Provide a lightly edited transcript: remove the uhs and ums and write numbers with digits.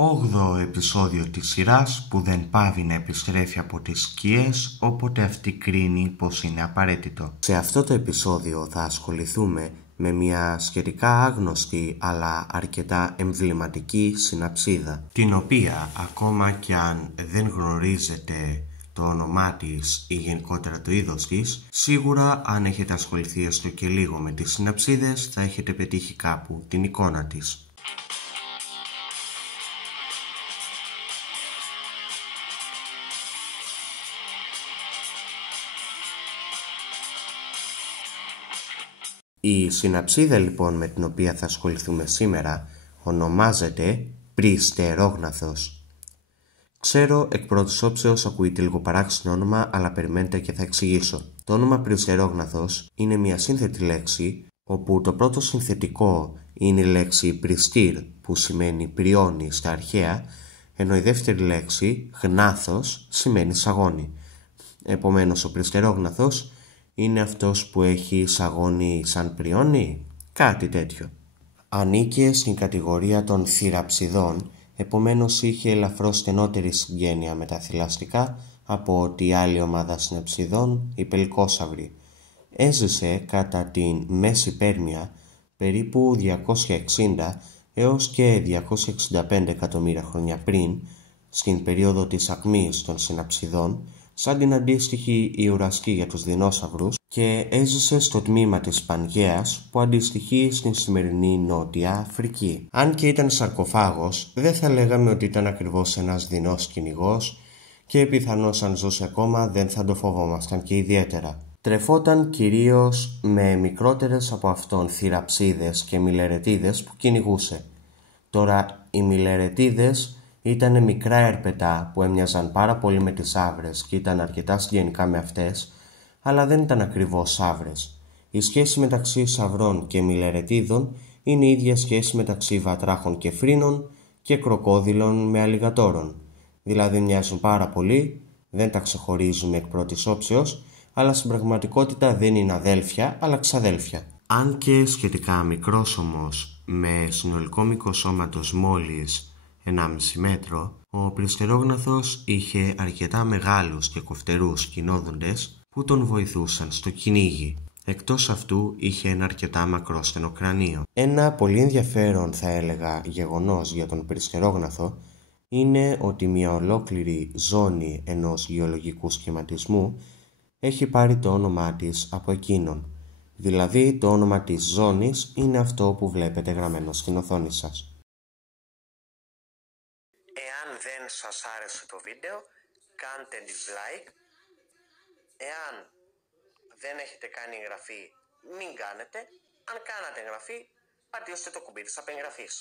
8ο επεισόδιο της σειράς που δεν πάβει να επιστρέφει από τις σκιές όποτε αυτή κρίνει πως είναι απαραίτητο. Σε αυτό το επεισόδιο θα ασχοληθούμε με μια σχετικά άγνωστη αλλά αρκετά εμβληματική συναψίδα, την οποία ακόμα κι αν δεν γνωρίζετε το όνομά της ή γενικότερα το είδος της, σίγουρα αν έχετε ασχοληθεί έστω και λίγο με τις συναψίδες θα έχετε πετύχει κάπου την εικόνα της. Η συναψίδα λοιπόν με την οποία θα ασχοληθούμε σήμερα ονομάζεται πριστερόγναθος. Ξέρω εκ πρώτης όψεως ακούγεται λίγο παράξενο όνομα, αλλά περιμένετε και θα εξηγήσω. Το όνομα πριστερόγναθος είναι μια σύνθετη λέξη, όπου το πρώτο συνθετικό είναι η λέξη πριστήρ, που σημαίνει πριόνι στα αρχαία, ενώ η δεύτερη λέξη, γνάθος, σημαίνει σαγόνι. Επομένως ο πριστερόγναθος είναι αυτός που έχει σαγόνι σαν πριόνι, κάτι τέτοιο. Ανήκε στην κατηγορία των θηραψιδών, επομένως είχε ελαφρώς στενότερη συγγένεια με τα θηλαστικά από ότι η άλλη ομάδα συναψιδών, οι πελκόσαυροι. Έζησε κατά την Μέση Πέρμια περίπου 260 έως και 265 εκατομμύρια χρόνια πριν, στην περίοδο της ακμής των συναψιδών, σαν την αντίστοιχη Ιουρασκή για τους δεινόσαυρους, και έζησε στο τμήμα της Πανγαίας που αντιστοιχεί στην σημερινή Νότια Αφρική. Αν και ήταν σαρκοφάγος, δεν θα λέγαμε ότι ήταν ακριβώς ένας δεινός κυνηγός και πιθανώς αν ζούσε ακόμα δεν θα το φοβόμασταν και ιδιαίτερα. Τρεφόταν κυρίως με μικρότερες από αυτόν θηραψίδες και μιλερετίδες που κυνηγούσε. Τώρα οι μιλερετίδες ήταν μικρά ερπετά που έμοιαζαν πάρα πολύ με τις σαύρες και ήταν αρκετά συγγενικά με αυτές, αλλά δεν ήταν ακριβώς σαύρες. Η σχέση μεταξύ σαυρών και μιλερετίδων είναι η ίδια σχέση μεταξύ βατράχων και φρύνων και κροκόδιλων με αλιγατόρων. Δηλαδή μοιάζουν πάρα πολύ, δεν τα ξεχωρίζουμε εκ πρώτης όψεως, αλλά στην πραγματικότητα δεν είναι αδέλφια, αλλά ξαδέλφια. Αν και σχετικά μικρός όμως, με συνολικό μήκος σώματος μόλις 1,5 μέτρο, ο πριστερόγναθος είχε αρκετά μεγάλους και κοφτερούς κοινόδοντες που τον βοηθούσαν στο κυνήγι. Εκτός αυτού είχε ένα αρκετά μακρόστενο κρανίο. Ένα πολύ ενδιαφέρον, θα έλεγα, γεγονός για τον πριστερόγναθο είναι ότι μια ολόκληρη ζώνη ενός γεωλογικού σχηματισμού έχει πάρει το όνομά της από εκείνον. Δηλαδή το όνομα της ζώνης είναι αυτό που βλέπετε γραμμένο στην οθόνη σας. Εάν δεν σας άρεσε το βίντεο, κάντε dislike. Εάν δεν έχετε κάνει εγγραφή, μην κάνετε. Αν κάνατε εγγραφή, πατήστε το κουμπί της απεγγραφής.